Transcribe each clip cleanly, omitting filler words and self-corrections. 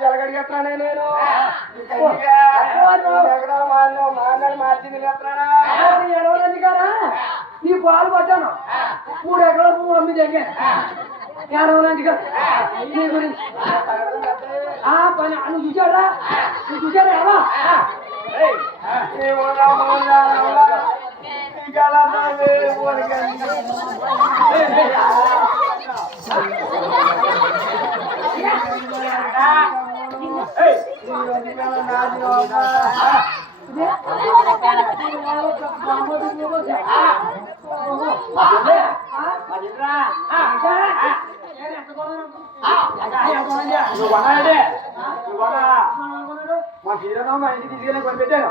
జలగడిగెత్తానే నేను మార్చింది నీ పాలు పట్టాను 3 ఎకరాలు మమ్మీ దగ్గర నీ గురించి పని నువ్వు చూసాడా ఎలా మా హీరోనా మా ఇంటికి తీసుకెళ్ళి కొని పెట్టాను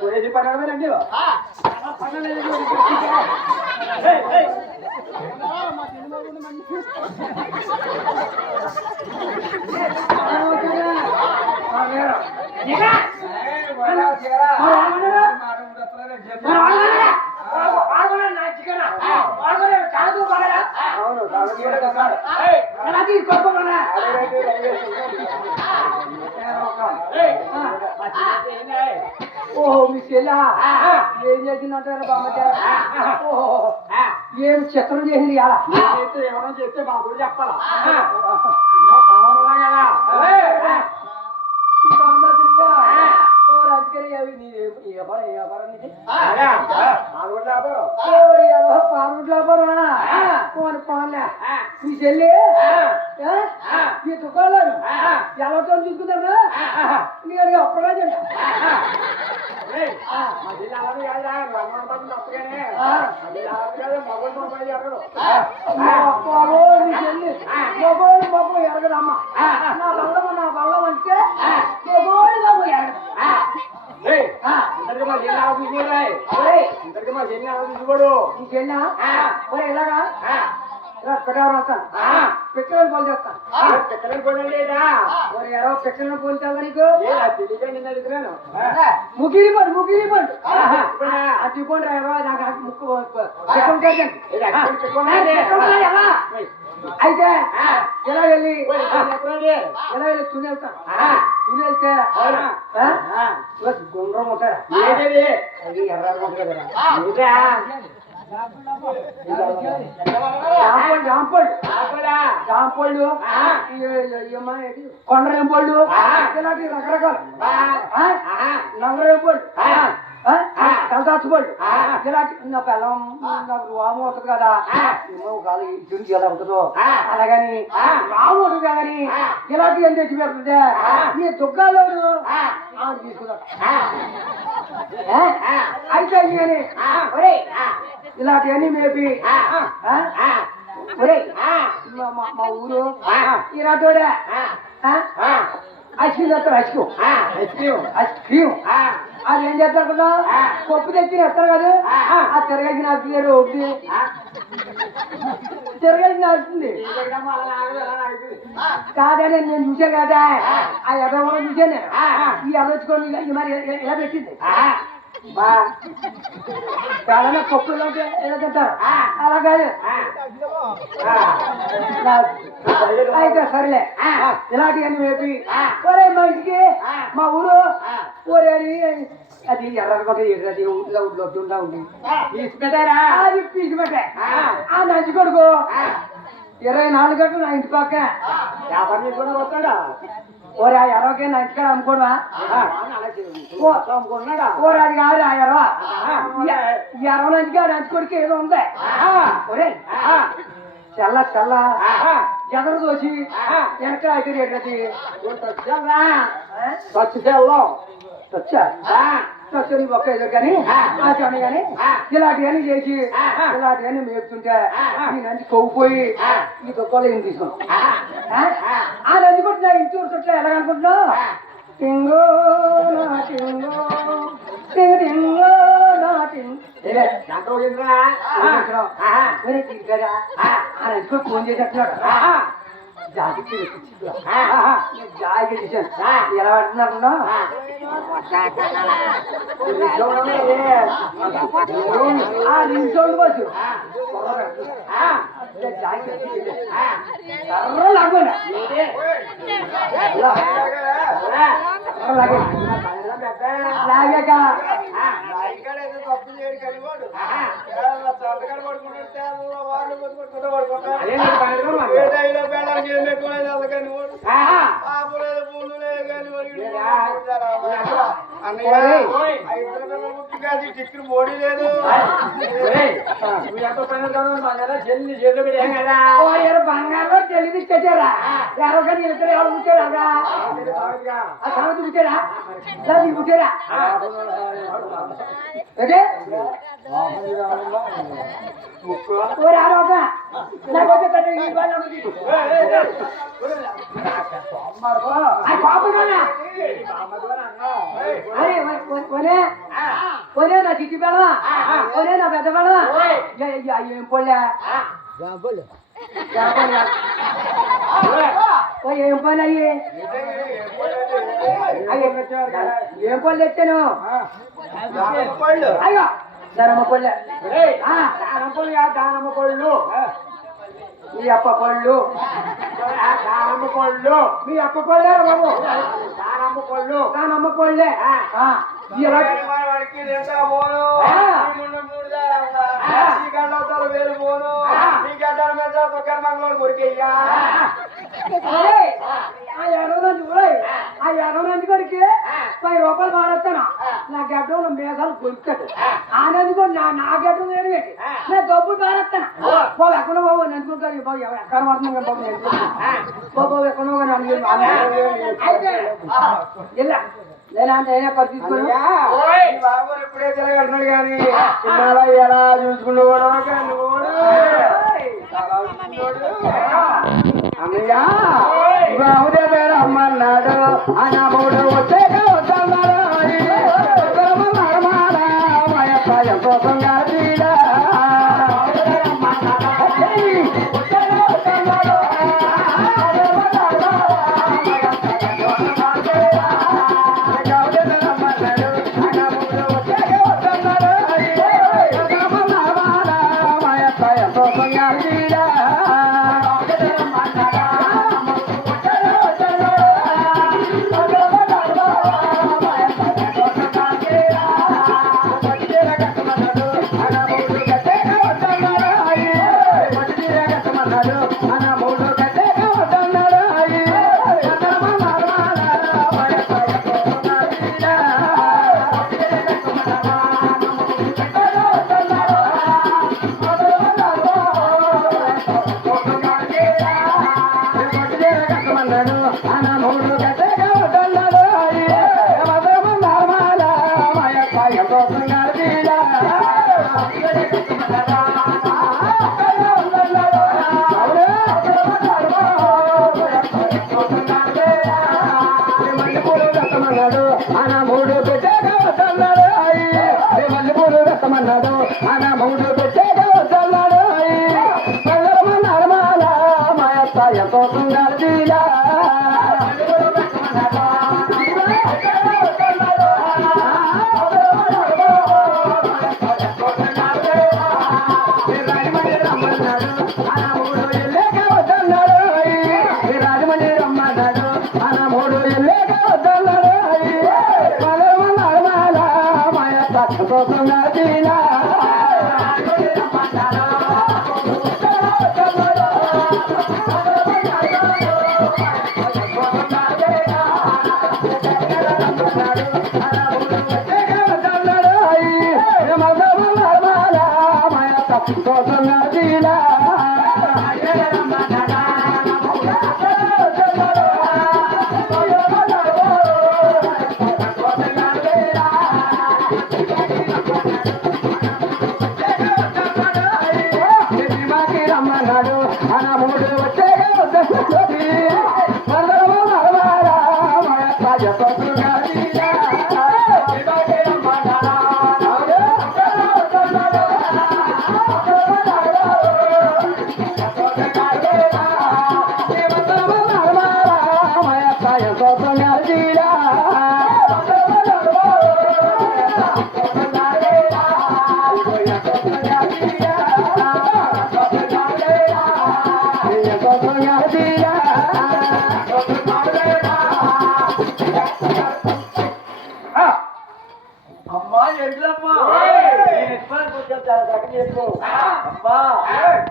కొనేసి పన్నెండు ఓహో మీ చెల్లా ఏం చేసిందంటారు ఓహో ఏం చిత్రం చేసింది అలా ఏమన్నా చెప్తే మా కూడా చెప్పాలా మీ చెల్లి ఈ దుకాణాలు ఎలా చూసుకున్నాను నేను అప్పరాజంట మొగోడు ఎరగదమ్మా నా బల్లం అంటే మొగోడు ఎరగదు ఇలాగా పెట్టలని పోలు చేస్తాను పెట్టలని పోలు లేదా పెట్టలని పోలు చేయాలి నీకు నిన్న అడుగుతున్నాను ముగిలి పండు అది పండు ముక్కు అయితే ఎలా వెళ్ళి తునేళ్తాను తునేళ్తే గుండ్రం ఉంటారా జాంపళ్ళు కొండరేంపళ్ళు ఇలాంటి రకరకాలు నల్లరేంపళ్ళు కలదాచుపళ్ళు ఇలాంటి నా పిల్లం నాకు రాము ఉంటుంది కదా ఇంటి ఎలా ఉంటుందో అలాగని రాము ఉంటుంది కదని ఇలాంటి ఏం తెచ్చి పెడుతుందే నీ దుగ్గాల్లో తీసుకున్నా అయితే ఇలాంటివన్నీ మేపి మా ఊరు ఇలాంటోడే ఐస్ క్రీమ్ చేస్తారు ఐస్ క్రీమ్ అది ఏం చేస్తారు కదా పప్పు తెచ్చి వేస్తారు కదా ఆ తిరగేసి నాకు ఒకటి తిరగేసి నడుస్తుంది కాదని నేను చూసాను కదా ఆ ఎదవ చూసాను నేను ఈ ఎదొచ్చుకొని మరి ఎలా పెట్టింది చాలా పప్పులు ఎలా తింటారు అలా కాదు అయితే సరేలే ఇలాంటివన్నీ వేపి ఒరే మా ఇంటికి మా ఊరు ఒరే అది ఎర్రగొట్ట ఎర్రది ఊళ్ళో ఉంది పీసి పెట్టారా అది పీసి పెట్టా ఆ నంచి కొడుకు 24 గంటలు నా ఇంటి పక్క వ్యాపారం చేసుకుని వస్తాడా ఓరే ఆ ఎరవకే నా ఇంటికాడ అమ్ముకోడా అమ్ముకున్నాడా ఓరే అది కాదు ఆ ఎరవ ఎరవ నంచిగా నంచి కొడుకు ఏదో ఉంది ఒరే చల్ల ఎదరు దోసి వెనక అయితే రేటది వచ్చి ఒక్క ఎదురు కానీ ఆచాను కానీ ఇలాంటివన్నీ చేసి ఇలాంటివన్నీ మేపుతుంటే ఈ నంచి కొవ్వుపోయి ఈ తొక్కలో ఏం తీసుకున్నాం ఆ నంచి కూడా నా ఇంటి చుట్టూ ఎలాగనుకుంటున్నావు టింగో నా టింగో టింగో నా టింగ్ ఫోన్ చేసేస్తున్నాడు జాకెట్ ఎలా పడుతున్నా నిల్చోండి బస్సు లాగాక మోడీ లేదు బంగారులో చెల్లి ఇచ్చేసారా ఎవరికైనా నిలుతారు ఎవరు కూర్చోరా సంగతి కూర్చోరా కూర్చోరా అదే ఒరే నా చిట్టి పెడదా ఒరే నా పెద్ద పెడదా ఏం పొళ్ళా ఏం పని అయ్యి ఏం పళ్ళు తెచ్చాను అయ్యో దానమ్మ పళ్ళే దానమ్మ పళ్ళు మీ అప్ప పళ్ళు దానమ్మ పళ్ళు మీ అప్ప పళ్ళే బాబు దానమ్మ పళ్ళు దానమ్మ పళ్ళే వేలు పోను ఈ గడ్డల మీద మంగళూరు కొరికయ్యా ఆ ఎర్రనంది కొడికి 10 రూపాయలు మారేస్తాను నా గడ్డంలో మేఘాలు కొడుతాడు ఆనందుకో నా గడ్డం వేరు పెట్టి నేను డబ్బులు మారేస్తాను బాబు ఎక్కడో బాబు నడుచుకుంటారు బాబు ఎక్కడ పడుతుంది బాబు బాబు ఎక్కడో అయితే ఇలా నేనంటే అయినా పరిస్థితి బాబు ఎప్పుడే తిరగడుతున్నాడు కానీ ఎలా చూసుకుంటూ అన్నయ్యా బాబుదే పేరు అమ్మన్నాడు అన్న మూడు వచ్చే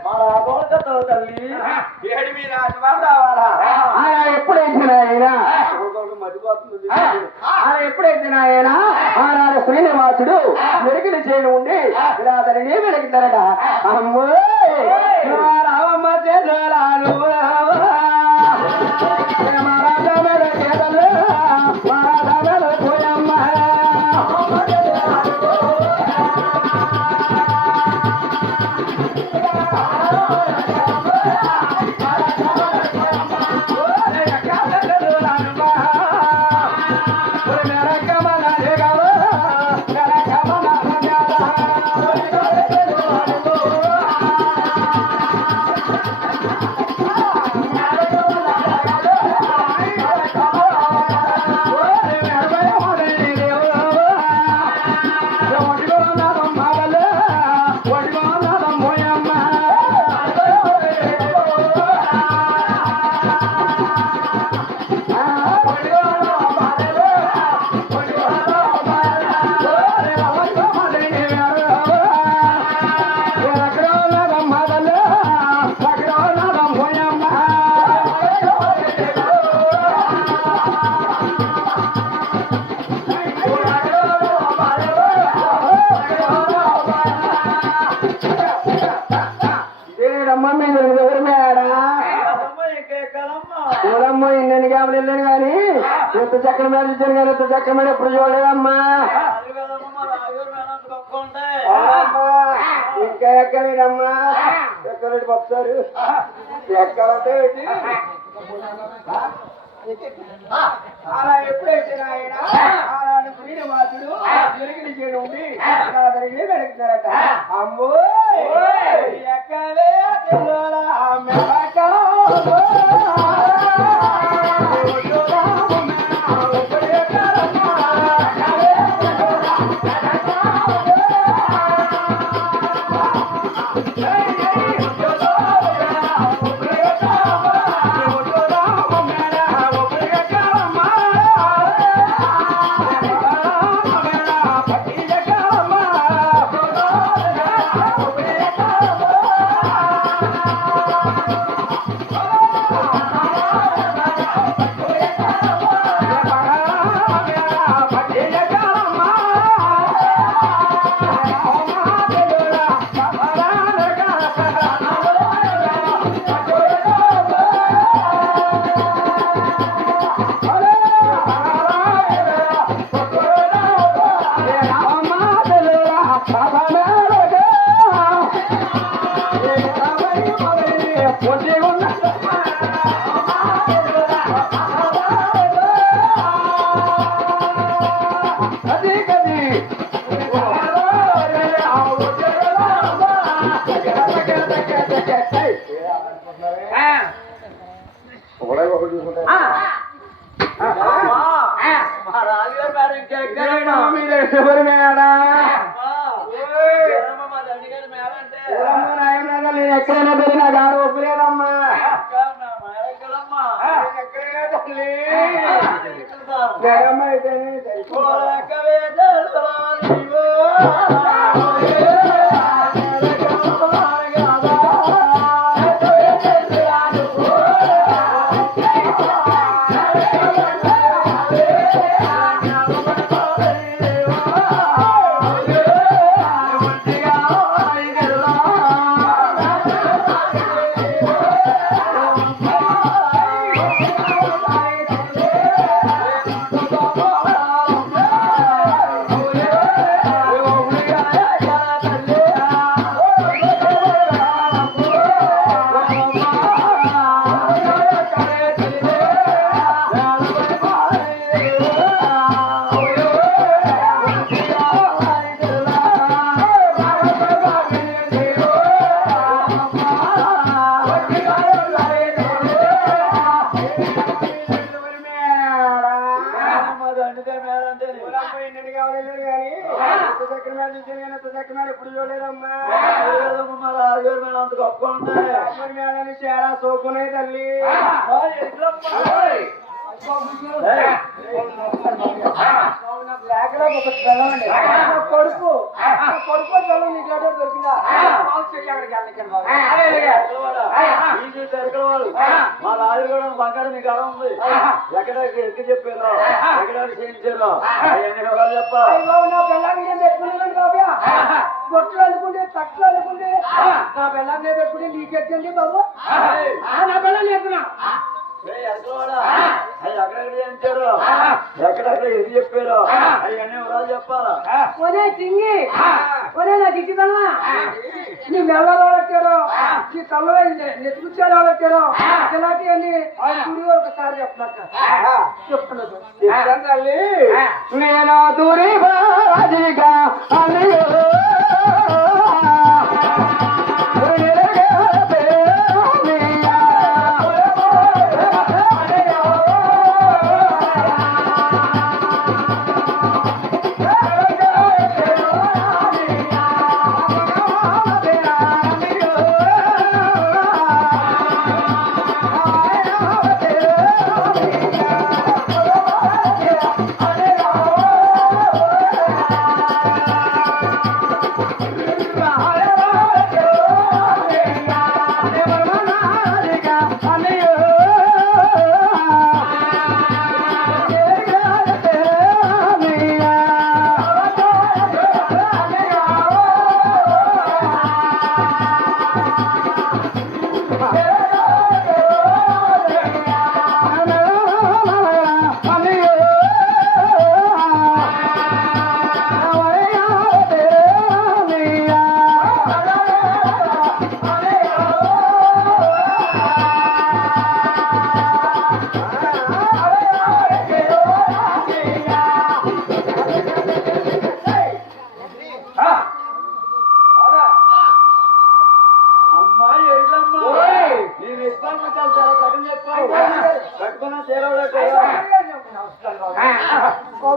మన కోల్కతో తల్లి ఏడు మీద ఆశీర్వాదం రావాలా ఎప్పుడైతే నాయన మర్చిపోతుంది ఎప్పుడైతే నాయన ఆనాడు శ్రీనివాసుడు మెరుగులు చేయను ఉండి ఇలా అతని వెలిగితారట అమ్మో రావమ్మ చేరాలు పోయమ్మ వెళ్ళాను కానీ ఎంత చక్కని మీద ఇచ్చాను కానీ ఎంత చక్కని మీద ఎప్పుడు చూడలేదమ్మా ఇంకా ఎక్కలేదమ్మా ఎక్కలేడు పప్పుసారు ఎక్కలంటే అలా ఎప్పుడైతే ఆయన అలాంటి శ్రీనివాసుడు తిరిగి చేయడం ఉండి అతనికి వెళుతున్నారట అమ్మో ఎక్కలే ఎక్కడైనా తెలియనా గారు ఒప్పులేదమ్మా జగమ్మ అయితేనే ఎప్పుడు చూడలేదమ్మా అంత గొప్ప చాలా సోకున్నాయి తల్లి నా బ్లాక్ లో ఒక బెల్లం అండి నా కొడుకు బెల్లం నీకు ఎక్కడ దొరికిందా బాగు చెయ్యి అక్కడికి వెళ్ళకండి బాబు. మా రాజు కూడా బంగారం మీకు అలా ఉంది ఎక్కడ ఎక్కి చెప్పారు ఎక్కడ చేయించారు అవన్నీ ఎవరు చెప్పాలి అయ్యో నా బెల్లాన్ని నేను పెట్టుకున్నాను బాబా బొట్లు అనుకుంటే తట్లు అనుకుంటే నా బెల్లాన్ని పెట్టుకుని నీకెట్టండి బాబు నా బెల్లం లేకున్నా ఎక్కడెక్కడ చేయించారు ఎక్కడెక్కడ ఎది చెప్పారు అవన్నీ ఎవరు చెప్పాలా ఒరే చింగి ఒరే నా దిక్కుదన్నా నీ మెల్లలో వచ్చారు నీ కళ్ళు నెత్తుకుచ్చారు వాళ్ళు వచ్చారు ఇలాంటివన్నీ గురి ఒకసారి చెప్తున్నారు తల్లి నేను దూరి బాజిగా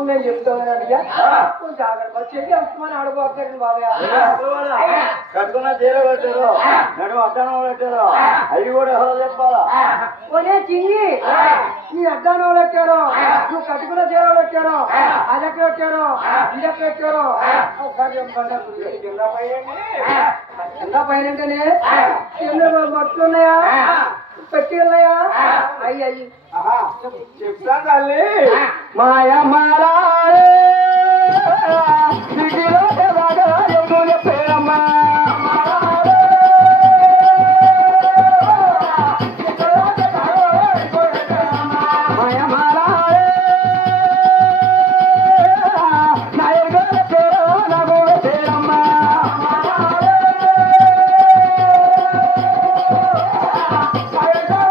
నేను చెప్తాను చెల్లి అంతమని ఆడబోతాడు బాబా కట్టుకున్న చీర పెట్టారు నడుము అడ్డానం పెట్టారు అవి కూడా ఎవరో చెప్పాలా ఒరే చింగి నీ అడ్డానం వచ్చారు నువ్వు కట్టుకున్న చీర వచ్చారు అది ఎక్కడ వచ్చారు ఇది ఎక్కడ వచ్చారు కింద పైన అంటేనే కింద మట్లు ఉన్నాయా పెట్టి ఉన్నాయా అయ్యి అయ్యి చెప్తా తల్లి మాయా మారా పేరమ్మా Bye.